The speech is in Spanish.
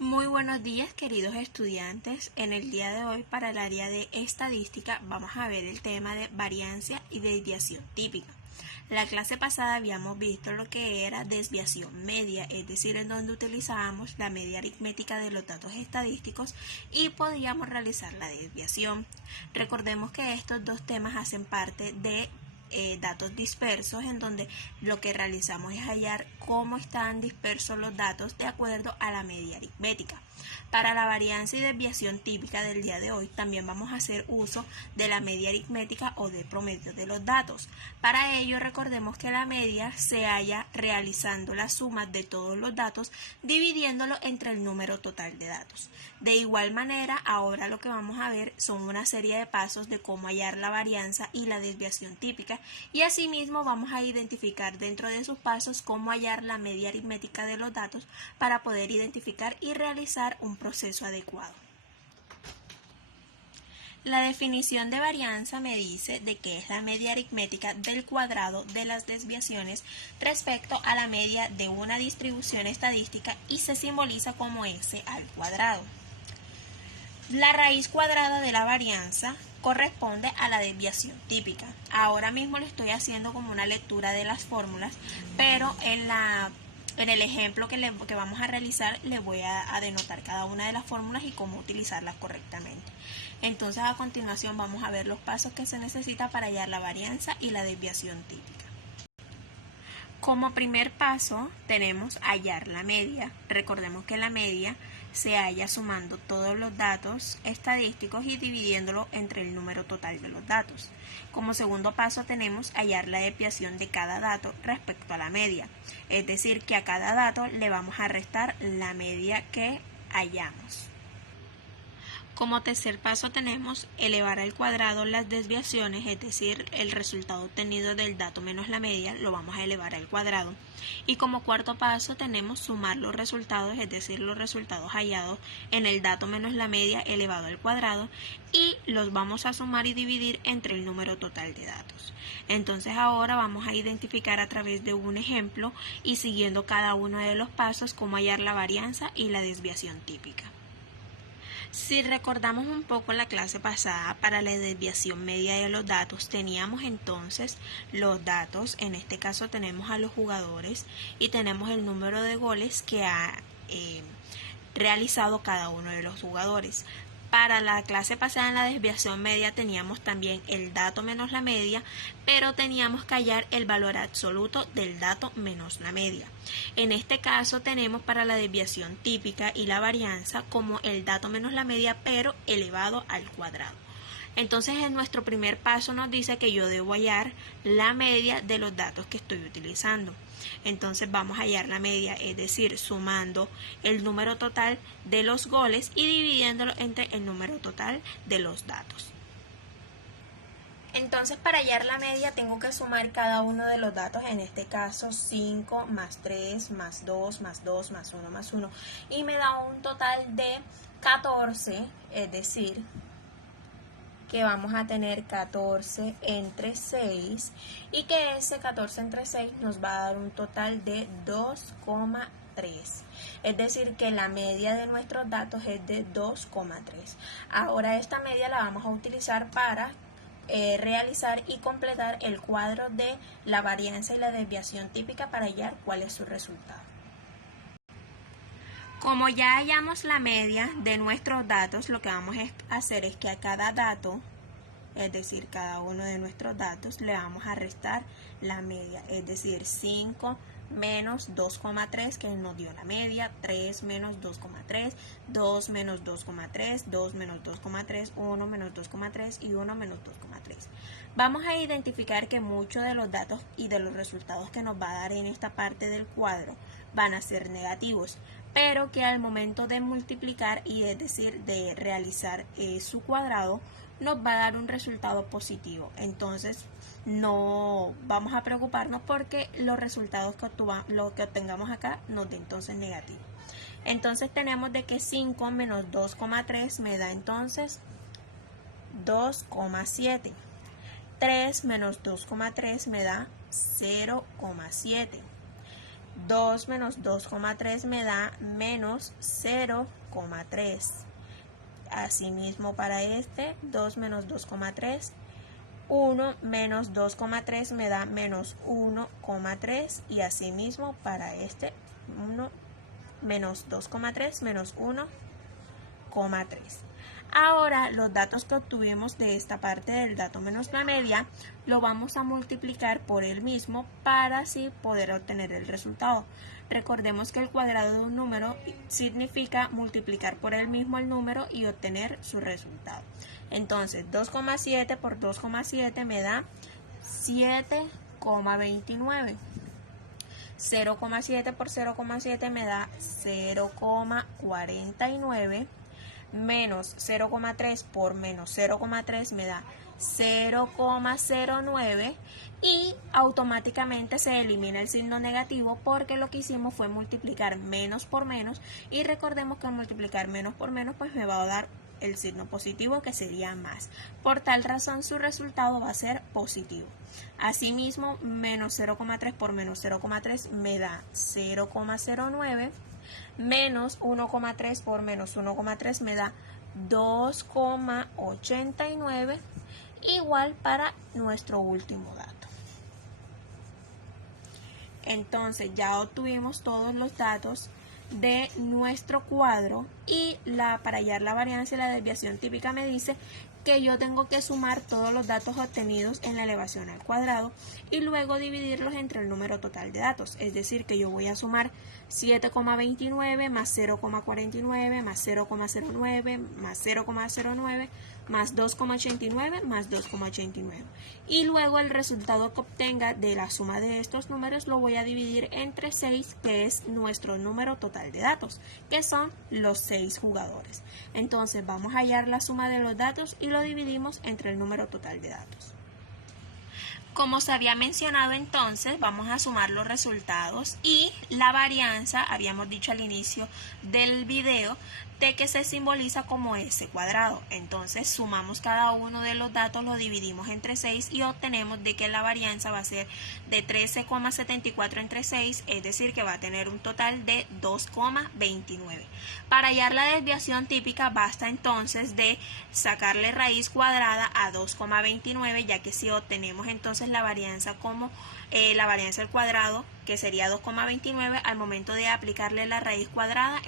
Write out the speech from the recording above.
Muy buenos días, queridos estudiantes. En el día de hoy, para el área de estadística, vamos a ver el tema de variancia y desviación típica. La clase pasada habíamos visto lo que era desviación media, es decir, en donde utilizábamos la media aritmética de los datos estadísticos y podíamos realizar la desviación. Recordemos que estos dos temas hacen parte de datos dispersos, en donde lo que realizamos es hallar cómo están dispersos los datos de acuerdo a la media aritmética. Para la varianza y desviación típica del día de hoy también vamos a hacer uso de la media aritmética o de promedio de los datos. Para ello recordemos que la media se halla realizando la suma de todos los datos dividiéndolo entre el número total de datos. De igual manera, ahora lo que vamos a ver son una serie de pasos de cómo hallar la varianza y la desviación típica, y asimismo vamos a identificar dentro de sus pasos cómo hallar la media aritmética de los datos para poder identificar y realizar un proceso adecuado. La definición de varianza me dice de que es la media aritmética del cuadrado de las desviaciones respecto a la media de una distribución estadística y se simboliza como s al cuadrado. La raíz cuadrada de la varianza corresponde a la desviación típica. Ahora mismo le estoy haciendo como una lectura de las fórmulas, pero en el ejemplo que vamos a realizar les voy a denotar cada una de las fórmulas y cómo utilizarlas correctamente. Entonces a continuación vamos a ver los pasos que se necesita para hallar la varianza y la desviación típica. Como primer paso tenemos hallar la media. Recordemos que la media se halla sumando todos los datos estadísticos y dividiéndolo entre el número total de los datos. Como segundo paso tenemos hallar la desviación de cada dato respecto a la media, es decir, que a cada dato le vamos a restar la media que hallamos. Como tercer paso tenemos elevar al cuadrado las desviaciones, es decir, el resultado obtenido del dato menos la media lo vamos a elevar al cuadrado. Y como cuarto paso tenemos sumar los resultados, es decir, los resultados hallados en el dato menos la media elevado al cuadrado, y los vamos a sumar y dividir entre el número total de datos. Entonces ahora vamos a identificar a través de un ejemplo y siguiendo cada uno de los pasos cómo hallar la varianza y la desviación típica. Si recordamos un poco la clase pasada, para la desviación media de los datos teníamos entonces los datos, en este caso tenemos a los jugadores y tenemos el número de goles que ha realizado cada uno de los jugadores. Para la clase pasada en la desviación media teníamos también el dato menos la media, pero teníamos que hallar el valor absoluto del dato menos la media. En este caso tenemos para la desviación típica y la varianza como el dato menos la media, pero elevado al cuadrado. Entonces en nuestro primer paso nos dice que yo debo hallar la media de los datos que estoy utilizando. Entonces vamos a hallar la media, es decir, sumando el número total de los goles y dividiéndolo entre el número total de los datos. Entonces para hallar la media tengo que sumar cada uno de los datos, en este caso 5 más 3 más 2 más 2 más 1 más 1, y me da un total de 14, es decir, que vamos a tener 14 entre 6 y que ese 14 entre 6 nos va a dar un total de 2,3. Es decir, que la media de nuestros datos es de 2,3. Ahora esta media la vamos a utilizar para realizar y completar el cuadro de la varianza y la desviación típica para hallar cuál es su resultado. Como ya hallamos la media de nuestros datos, lo que vamos a hacer es que a cada dato, es decir, cada uno de nuestros datos, le vamos a restar la media, es decir, 5 menos 2,3 que nos dio la media, 3 menos 2,3, 2 menos 2,3, 2 menos 2,3, 1 menos 2,3 y 1 menos 2,3. Vamos a identificar que muchos de los datos y de los resultados que nos va a dar en esta parte del cuadro van a ser negativos, pero que al momento de multiplicar y es decir de realizar su cuadrado nos va a dar un resultado positivo. Entonces no vamos a preocuparnos porque los resultados que obtengamos acá nos den entonces negativo. Entonces tenemos de que 5 menos 2,3 me da entonces 2,7. 3 menos 2,3 me da 0,7. 2 menos 2,3 me da menos 0,3. Asimismo para este, 2 menos 2,3, 1 menos 2,3 me da menos 1,3 y asimismo para este 1 menos 2,3 menos 1,3. Ahora los datos que obtuvimos de esta parte del dato menos la media lo vamos a multiplicar por el mismo para así poder obtener el resultado. Recordemos que el cuadrado de un número significa multiplicar por el mismo el número y obtener su resultado. Entonces 2,7 por 2,7 me da 7,29. 0,7 por 0,7 me da 0,49. Menos 0,3 por menos 0,3 me da 0,09 y automáticamente se elimina el signo negativo porque lo que hicimos fue multiplicar menos por menos y recordemos que al multiplicar menos por menos pues me va a dar el signo positivo que sería más. Por tal razón su resultado va a ser positivo. Asimismo, menos 0,3 por menos 0,3 me da 0,09. Menos 1,3 por menos 1,3 me da 2,89, igual para nuestro último dato. Entonces ya obtuvimos todos los datos de nuestro cuadro y para hallar la varianza y la desviación típica me dice que yo tengo que sumar todos los datos obtenidos en la elevación al cuadrado y luego dividirlos entre el número total de datos. Es decir, que yo voy a sumar 7,29 más 0,49 más 0,09 más 0,09 más 2,89 más 2,89. Y luego el resultado que obtenga de la suma de estos números lo voy a dividir entre 6, que es nuestro número total de datos, que son los 6 jugadores. Entonces vamos a hallar la suma de los datos y lo dividimos entre el número total de datos. Como se había mencionado entonces, vamos a sumar los resultados y la varianza, habíamos dicho al inicio del video, de que se simboliza como S cuadrado. Entonces sumamos cada uno de los datos, lo dividimos entre 6 y obtenemos de que la varianza va a ser de 13,74 entre 6, es decir que va a tener un total de 2,29. Para hallar la desviación típica basta entonces de sacarle raíz cuadrada a 2,29, ya que si obtenemos entonces la varianza como la varianza al cuadrado, que sería 2,29, al momento de aplicarle la raíz cuadrada